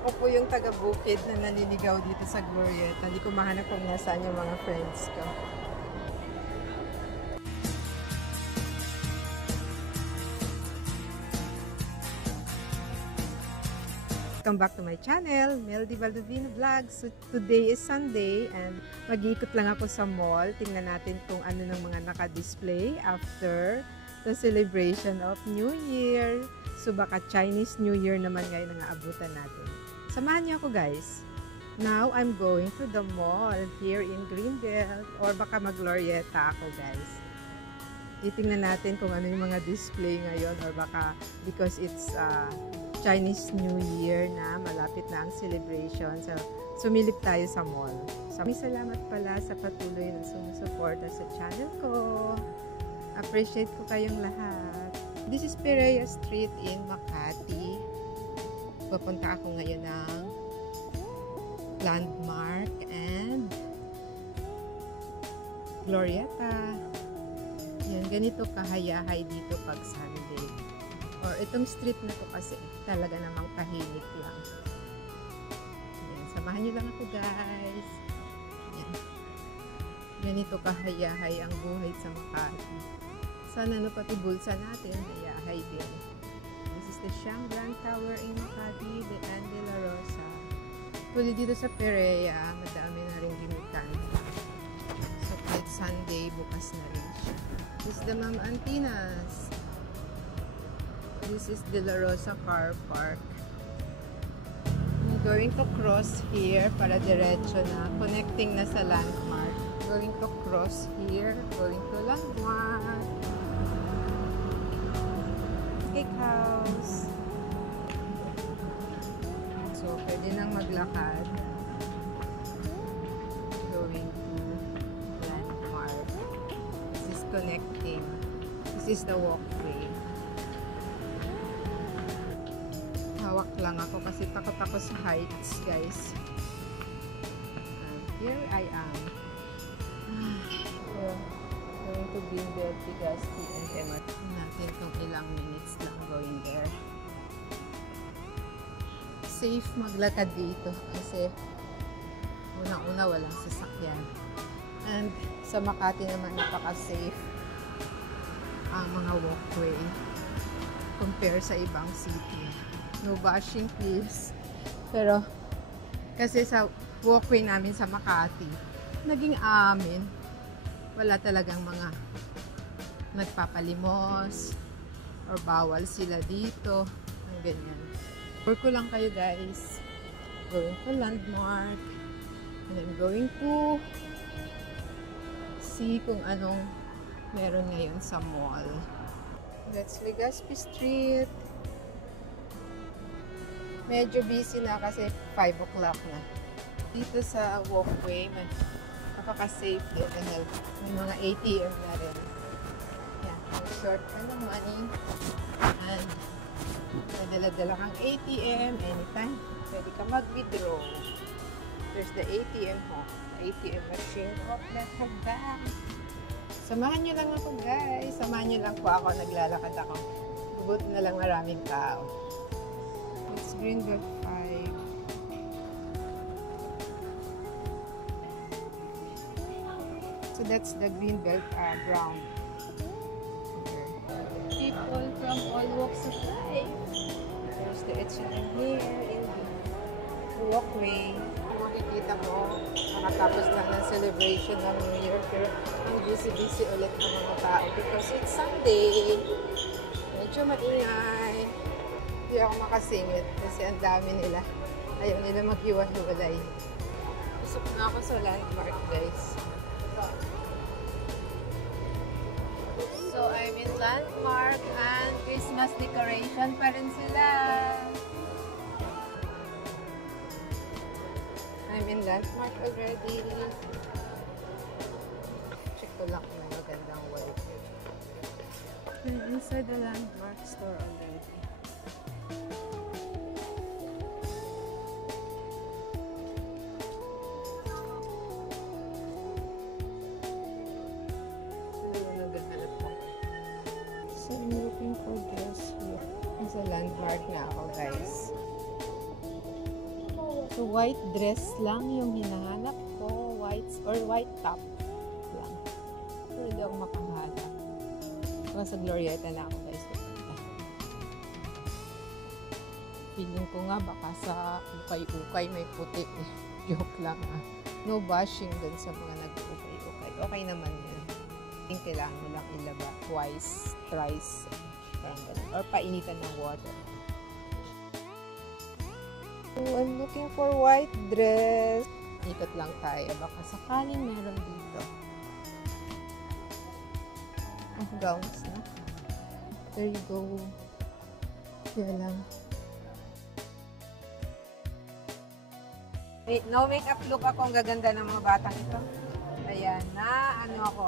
Ako po yung taga-bukid na naliligaw dito sa Glorieta. Hindi ko mahanap kung nasaan yung mga friends ko. Welcome back to my channel, Meldy Baldovino Vlogs. So, today is Sunday and mag-iikot lang ako sa mall. Tingnan natin kung ano ng mga naka-display after the celebration of New Year. So baka Chinese New Year naman ngayon ang aabutan natin. Samahan niyo ako guys. Now I'm going to the mall here in Greenbelt or baka mag-Glorieta ako guys. Titingnan natin kung ano yung mga display ngayon or baka because it's Chinese New Year na, malapit na ang celebration. So, sumilip tayo sa mall. So, may salamat pala sa patuloy na sumusuporta sa channel ko. Appreciate ko kayong lahat. This is Pereira Street in Makati. Pupunta ako ngayon ng Landmark and Glorieta. Yan, ganito kahayahay dito pag Sunday. Or itong street na to kasi talaga namang tahimik lang. Ayan, samahan nyo lang ako guys. Ayan. Ganito kahayahay ang buhay sa Makati. Sana no pati bulsa natin, hayahay din. This is the Shangri-La Tower in Makati, the De La Rosa. Tuloy dito sa Perea, madami na rin gimitan. So kahit Sunday, bukas na rin siya. This is the Mama Antinas. This is De La Rosa Car Park. I'm going to cross here para diretso na. Connecting na sa Landmark. Going to cross here. Going to Landmark. Cake House. So, pwede nang maglakad. Going to Landmark. This is connecting. This is the walkway. Hawak lang ako kasi takot ako sa heights, guys. Here I am. Going to Greenbelt, Legazpi, and MRT. Natin kung ilang minutes lang going there. Safe maglakad dito kasi unang-una walang sasakyan. And sa Makati naman napaka-safe ang mga walkway compare sa ibang city. No bashing please. Pero kasi sa walkway namin sa Makati, naging amin. Wala talagang mga nagpapalimos or bawal sila dito. Ang ganyan. Tour ko lang kayo guys. Going to Landmark. And I'm going to see kung anong meron ngayon sa mall. That's Legazpi Street. Medyo busy na kasi 5 o'clock na. Dito sa walkway, napaka-safe din. Dahil may mga ATM na rin. Yan, short ka ng money. And nadala-dala kang ATM anytime. Pwede ka mag-withdraw. There's the ATM ho. ATM machine of the bank. Samahan nyo lang ako guys. Samahan nyo lang po ako. Naglalakad ako. Bubuti na lang maraming tao. It's Greenbelt 5. So that's the Greenbelt ground. People from all walks of life. There's the H&M here in the walkway. Makikita mo, nakatapos lang ng celebration ng New Year. Pero ang busy-busy ulit ng mga tao because it's Sunday. Medyo maingay. Hindi ako makasingit kasi ang dami nila. Ayaw nila maghiwa-hiwalay. Pasok na ako sa Landmark, guys. So, I'm in Landmark and Christmas decoration pa rin sila. I'm in Landmark already. Check ko lang kung magandang white. I'm inside the Landmark store already. So, I'm looking for this here. Sa Landmark na ako, guys. So, white dress lang yung hinahanap ko. White top lang. Pero hindi ako makahanap. Kung sa Glorieta na ako guys. Feeling ko nga baka sa ukay-ukay may puti. Joke lang ah. No bashing dun sa mga nag-ukay-ukay. Okay naman yun. Kailangan mo lang ilaba twice, thrice. Parang ganun. Or painitan ng water. So, I'm looking for white dress. Ikot lang tayo. Baka sakaling meron dito. Gowns na. There you go. Kaya lang. No makeup look ako. Ang gaganda ng mga batang ito. Ayan. Na ano ako.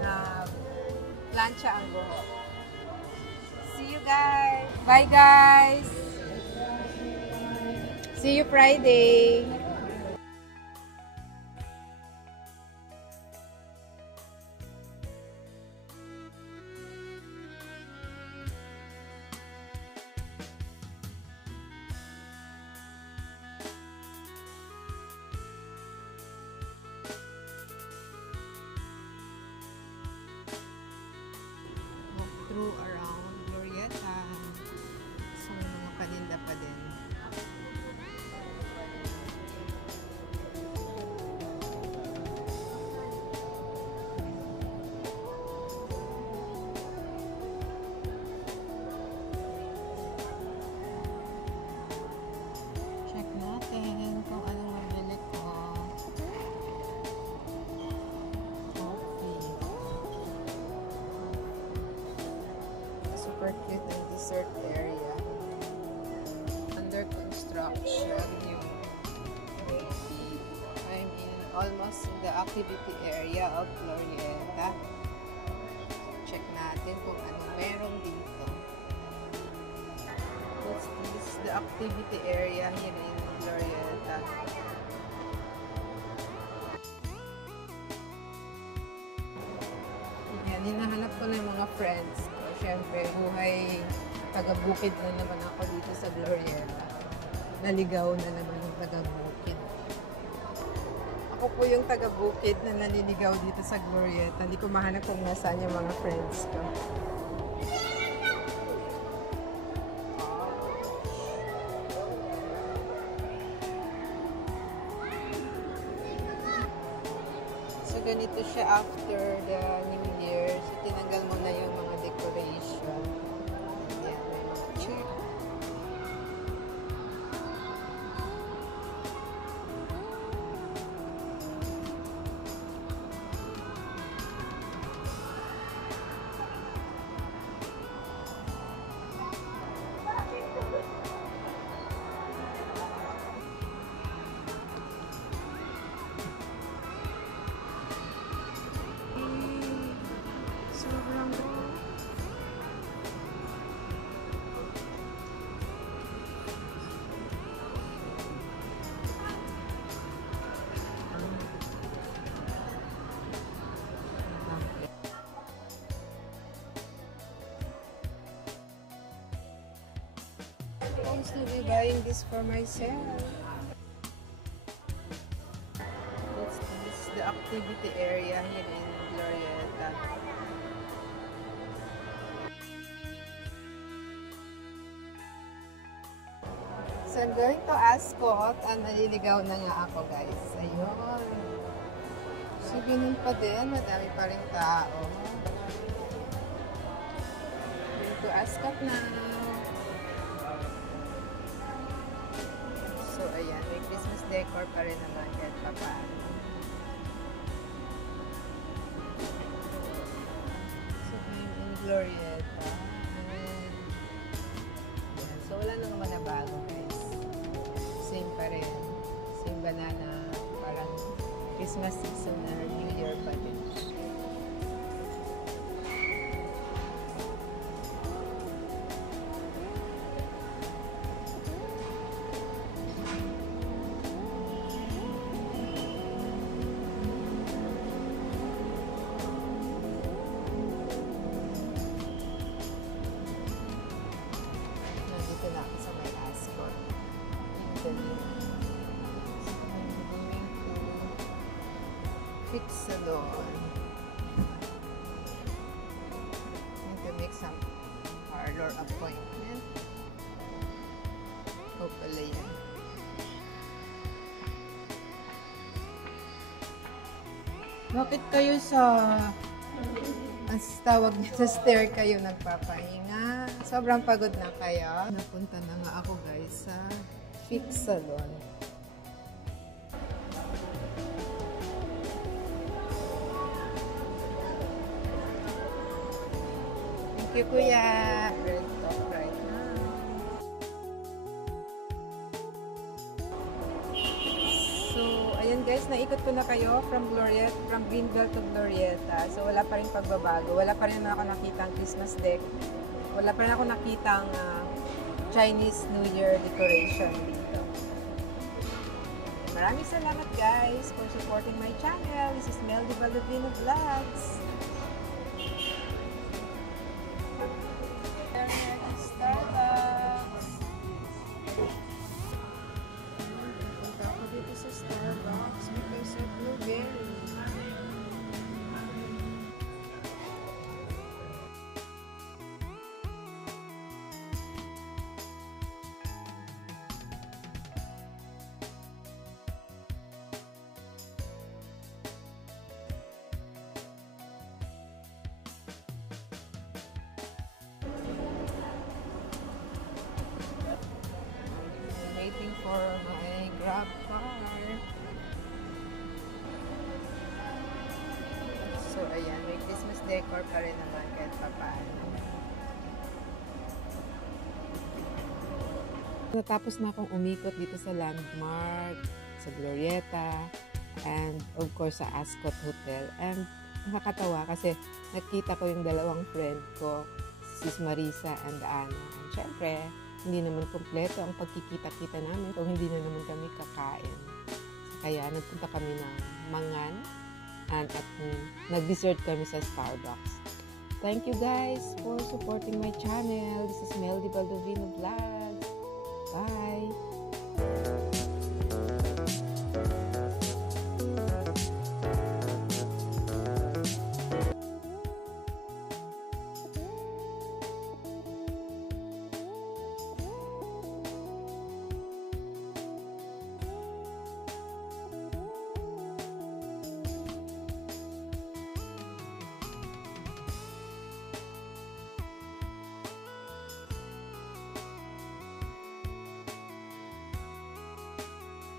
Na plancha ang buhok. See you guys. Bye guys. See you Friday. Through around Glorieta. So, may mga paninda pa din. Check natin kung anong mabili ko. Super cute ng dessert area. Under construction yung I'm in almost in the activity area of Glorieta. Check natin kung anong meron dito. This is the activity area here in Glorieta. Yan, hinahanap ko na yung mga friends. Siyempre, buhay taga-bukid na naman ako dito sa Glorieta. Naligaw na naman yung taga-bukid. Ako po yung taga-bukid na naliligaw dito sa Glorieta. Hindi ko mahanap kung nasaan yung mga friends ko. So, ganito siya after the New Year. So, tinanggal mo na yung mga decoration. Ayan, may mga chair. I'm supposed to be buying this for myself. This is the activity area here in Glorieta. So I'm going to Ascot and naliligaw na nga ako guys. Ayun. So ganun pa din, madami pa rin tao. Going to Ascot na. So, ayan. May Christmas decor pa rin naman kahit papaano. So, I'm in Glorieta. Ayan. So, wala na naman na bago, guys. Same pa rin. Same banana. Parang Christmas season na New Year pa din. Nandito na ako sa may Ascot. Italy. salon. Need to make some parlor appointment. O pala yan. Bakit kayo sa ang tawag niya sa stair kayo nagpapahinga? Sobrang pagod na kayo. Napunta na nga ako guys sa Fix Salon. Thank you, Kuya. We'll talk right now. So, ayan guys, naikot ko na kayo from Greenbelt to Glorieta. So, wala pa rin pagbabago. Wala pa rin ako nakitang Christmas deck. Wala pa rin ako nakitang Chinese New Year decoration dito. Maraming salamat guys for supporting my channel. This is Meldy Balodino Vlogs. Starbucks. Punta ako dito sa Starbucks because of blueberry. Waiting for my Grab car. So, ayan. May Christmas decor pa rin naman kahit papaano. Natapos na akong umikot dito sa Landmark, sa Glorieta, and of course sa Ascot Hotel. And nakakatawa kasi nakita ko yung dalawang friend ko, sis Marisa and Anna. And syempre, hindi naman kompleto ang pagkikita-kita namin kung hindi na naman kami kakain. Kaya nagpunta kami ng Mangan at nag-dessert kami sa Starbucks. Thank you guys for supporting my channel. This is Meldy Balodino Vlogs. Bye!